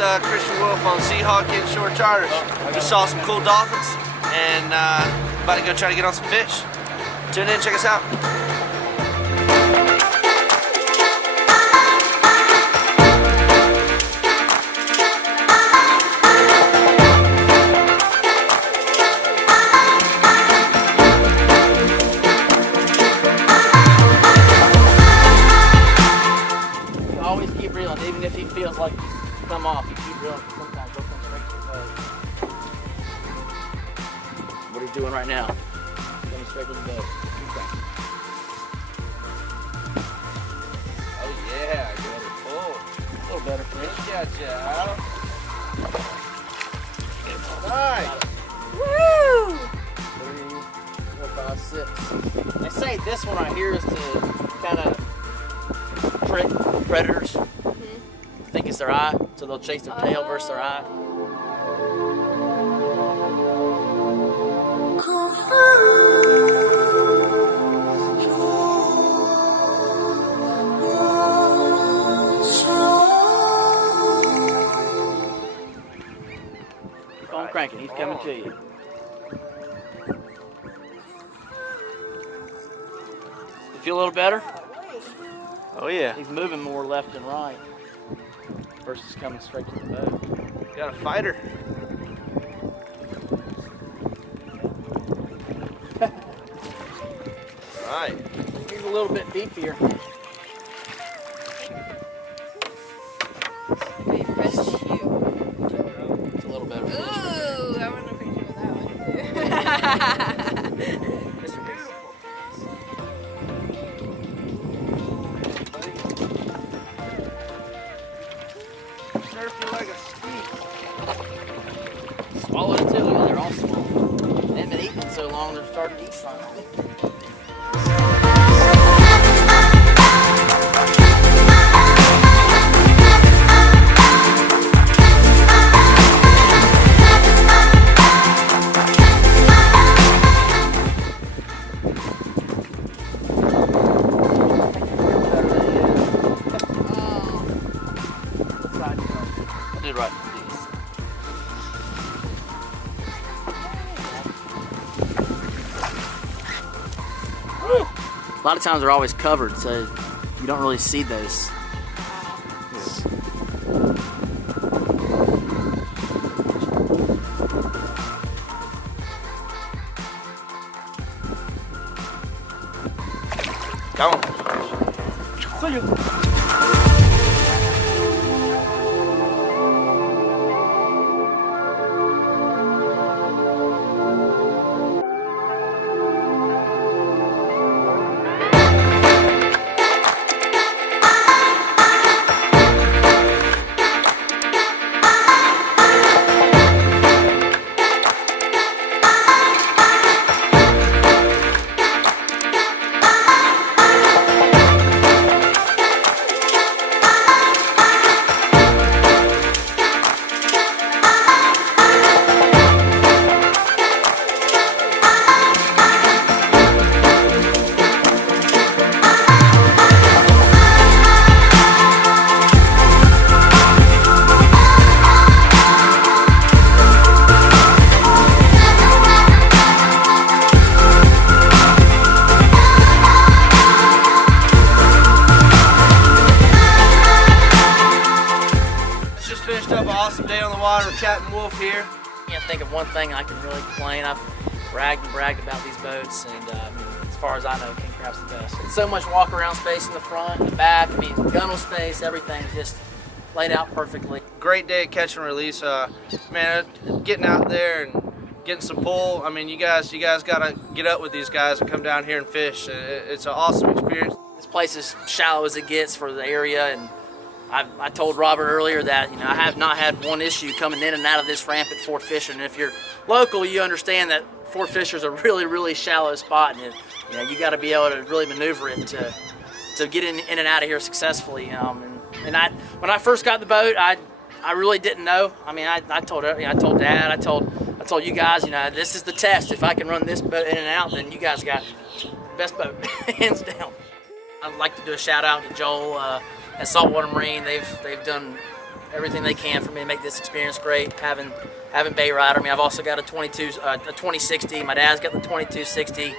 Christian Wolf on Seahawk Inshore Charters. Just saw some cool dolphins and about to go try to get on some fish. Tune in, check us out. Always keep reeling, even if he feels like come off, you keep reeling. Sometimes they'll come straight to the boat. What are you doing right now? Coming straight to the boat. Oh yeah, good pull. A little better fish. Gotcha out. Nice. Woo! 3, 4, 5, 6. They say this one right here is to kind of trick predators. Think it's their eye, so they'll chase their tail versus their eye. Keep on cranking, he's coming to you. You feel a little better? Oh yeah. He's moving more left and right versus coming straight to the boat. Got a fighter. Right. He's a little bit beefier. Wait, Redfish you. It's a little better fish. Ooh, I want a picture of that one too. Surfing like a steep. Swallow it too. They're all small. They haven't been eating so long, they're starting to eat finally. I did right. A lot of times they're always covered, so you don't really see those. Go on. See you. Just finished up an awesome day on the water with Captain Wolf here. Can't think of one thing I can really complain. I've bragged about these boats, and as far as I know, KenCraft's the best. It's so much walk around space in the front, the back. I mean, gunnel space, everything just laid out perfectly. Great day at catch and release. Man, getting out there and getting some pull. I mean, you guys gotta get up with these guys and come down here and fish. It's an awesome experience. This place is shallow as it gets for the area, and I told Robert earlier that I have not had one issue coming in and out of this ramp at Fort Fisher. And if you're local, you understand that Fort Fisher is a really, really shallow spot, and you got to be able to really maneuver it to get in and out of here successfully. When I first got the boat, I really didn't know. I mean, I told Dad, I told you guys, this is the test. If I can run this boat in and out, then you guys got the best boat, hands down. I'd like to do a shout out to Joel at Saltwater Marine. They've done everything they can for me to make this experience great. Having Bay Rider. I mean, I've also got a 2060. My dad's got the 2260.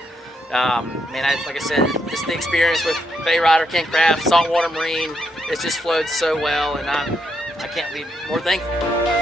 Like I said, just the experience with Bay Rider, KenCraft, Saltwater Marine, it's just flowed so well, and I can't be more thankful.